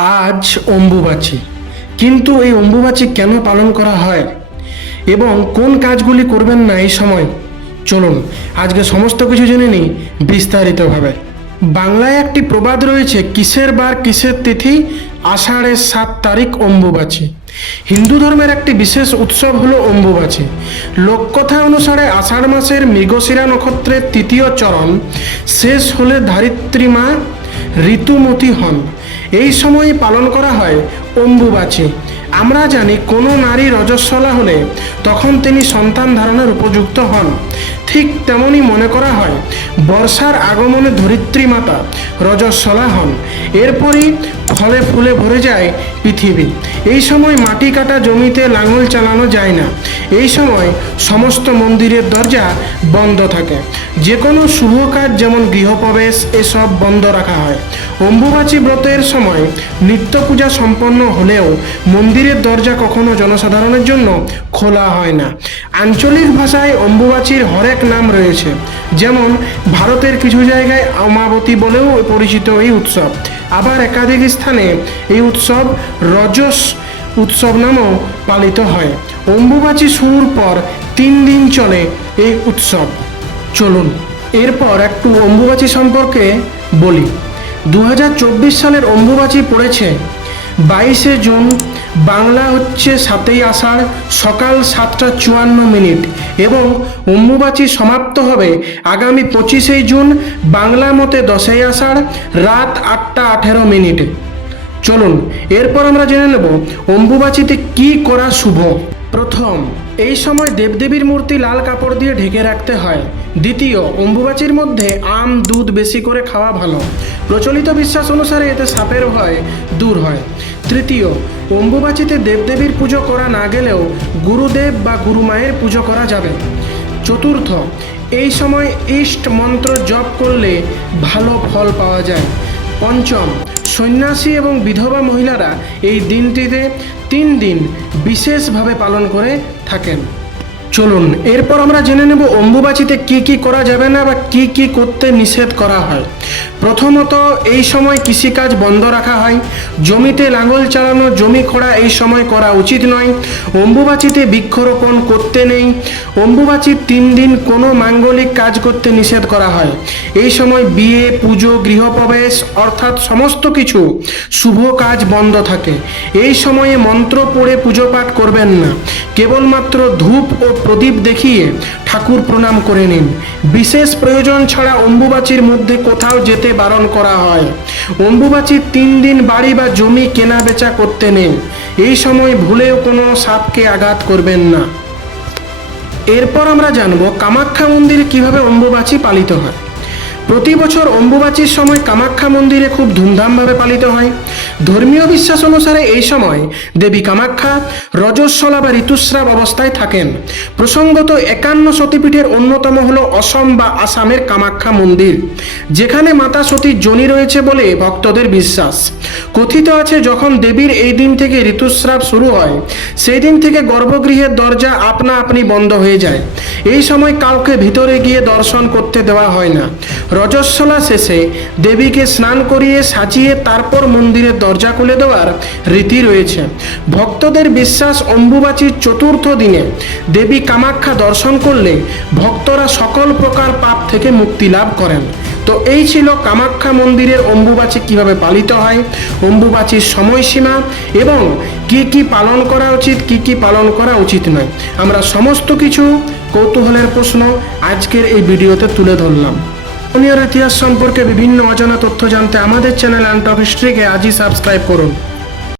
আজ অম্বুবাচী। কিন্তু এই অম্বুবাচী কেন পালন করা হয়? এবং কোন কাজগুলি করবেন না এই সময়? চলুন, আজকে সমস্ত কিছু জেনে নিই বিস্তারিতভাবে। বাংলায় একটি প্রবাদ রয়েছে, কিসের বার কিসের তিথি? আষাঢ়ের সাত তারিখ অম্বুবাচী। হিন্দু ধর্মের একটি বিশেষ উৎসব হলো অম্বুবাচী। লোককথা অনুসারে আষাঢ় মাসের মৃগশিরা নক্ষত্রের তৃতীয় চরণ শেষ হলে ধারিত্রী মা ঋতুমতী হন। এই সময়ে পালন করা হয় অম্বুবাচী। আমরা জানি কোনো নারী রজস্বলা হলে তখন তিনি সন্তান ধারণের উপযুক্ত হন। ঠিক তেমনই মনে করা হয় বর্ষার আগমনে ধরিত্রী মাতা রজস্বলা হন। এরপরই ফলে ফুলে ভরে যায় পৃথিবী। এই সময় মাটি কাটা জমিতে লাঙল চালানো যায় না। এই সময় সমস্ত মন্দিরের দরজা বন্ধ থাকে। যে কোনো শুভ কাজ যেমন গৃহপ্রবেশ, এসব বন্ধ রাখা হয়। অম্বুবাচী ব্রতের সময় নিত্য পূজা সম্পন্ন হলেও মন্দিরের দরজা কখনো জনসাধারণের জন্য খোলা হয় না। আঞ্চলিক ভাষায় অম্বুবাচীর হরেক নাম রয়েছে। যেমন, ভারতের কিছু জায়গায় অমাবতী বলেও পরিচিত এই উৎসব। আবার একাধিক স্থানে এই উৎসব রজস উৎসব নামেও পালিত হয়। অম্বুবাচী শুরুর পর তিন দিন চলে এই উৎসব। চলুন, এরপর একটু অম্বুবাচী সম্পর্কে বলি। দু হাজার চব্বিশ সালের অম্বুবাচী পড়েছে। বাইশে জুন, বাংলা হচ্ছে সাতই আষাঢ়, সকাল সাতটা চুয়ান্ন মিনিট এবং অম্বুবাচী সমাপ্ত হবে আগামী পঁচিশে জুন, বাংলা মতে দশই আষাঢ়, রাত আটটা আঠেরো মিনিট। চলুন, এরপর আমরা জেনে নেব অম্বুবাচীতে কি করা শুভ। প্রথম, এই সময় দেবদেবীর মূর্তি লাল কাপড় দিয়ে ঢেকে রাখতে হয়। দ্বিতীয়, অম্বুবাচীর মধ্যে আম, দুধ বেশি করে খাওয়া ভালো। প্রচলিত বিশ্বাস অনুসারে এতে সাপের ভয় দূর হয়। তৃতীয়, অম্বুবাচীতে দেবদেবীর পুজো করা না গেলেও গুরুদেব বা গুরুমায়ের পুজো করা যাবে। চতুর্থ, এই সময় ইষ্ট মন্ত্র জপ করলে ভালো ফল পাওয়া যায়। পঞ্চম সন্ন্যাসী এবং বিধবা মহিলারা এই দিনটিতে তিন দিন বিশেষভাবে পালন করে থাকেন। চলুন, এরপর আমরা জেনে নেব অম্বুবাচিতে কি কি করা যাবে না বা কি কি করতে নিষেধ করা হয়। প্রথমত এই সময় কৃষিকাজ বন্ধ রাখা হয়। জমিতে লাঙল চালানো, জমি খোঁড়া এই সময় করা উচিত নয়। অম্বুবাচীতে বৃক্ষরোপণ করতে নেই। অম্বুবাচীর তিন দিন কোনো মাঙ্গলিক কাজ করতে নিষেধ করা হয়। এই সময় বিয়ে, পুজো, গৃহপ্রবেশ অর্থাৎ সমস্ত কিছু শুভ কাজ বন্ধ থাকে। এই সময়ে মন্ত্র পড়ে পুজো পাঠ করবেন না। কেবলমাত্র ধূপ ও প্রদীপ দেখিয়ে ঠাকুর প্রণাম করে নিন। বিশেষ প্রয়োজন ছাড়া অম্বুবাচীর মধ্যে কোথাও যেতে বারণ করা হয়। অম্বুবাচীর তিন দিন বাড়ি বা জমি কেনা বেচা করতে নেই। এই সময় ভুলেও কোনো সাপকে আঘাত করবেন না। এরপর আমরা জানব কামাখ্যা মন্দিরে কীভাবে অম্বুবাচী পালিত হয়। প্রতি বছর অম্বুবাচীর সময় কামাখ্যা মন্দিরে খুব ধুমধামভাবে পালিত হয়। ধর্মীয় বিশ্বাস অনুসারে এই সময় দেবী কামাখ্যা রজস্বলা বা ঋতুস্রাব অবস্থায় থাকেন। প্রসঙ্গত একান্ন সতীপীঠের অন্যতম হল অসম বা আসামের কামাখ্যা মন্দির, যেখানে মাতা সতীর জনি রয়েছে বলে ভক্তদের বিশ্বাস। কথিত আছে, যখন দেবীর এই দিন থেকে ঋতুস্রাব শুরু হয় সেই দিন থেকে গর্ভগৃহের দরজা আপনা আপনি বন্ধ হয়ে যায়। এই সময় কাউকে ভিতরে গিয়ে দর্শন করতে দেওয়া হয় না। রজস্বলা শেষে দেবীকে স্নান করিয়ে সাজিয়ে তারপর মন্দিরের দরজা খুলে দেওয়ার রীতি রয়েছে। ভক্তদের বিশ্বাস অম্বুবাচীর চতুর্থ দিনে দেবী কামাখ্যা দর্শন করলে ভক্তরা সকল প্রকার পাপ থেকে মুক্তি লাভ করেন। তো এই ছিল কামাখ্যা মন্দিরের অম্বুবাচী কীভাবে পালিত হয়, অম্বুবাচীর সময়সীমা এবং কি কি পালন করা উচিত, কি কি পালন করা উচিত নয়। আমরা সমস্ত কিছু কৌতূহলের প্রশ্ন আজকের এই ভিডিওতে তুলে ধরলাম। ইতিহাস সম্পর্কে বিভিন্ন অজানা তথ্য জানতে আমাদের চ্যানেল অ্যান্ড অফ হিস্ট্রিকে আজই সাবস্ক্রাইব করুন।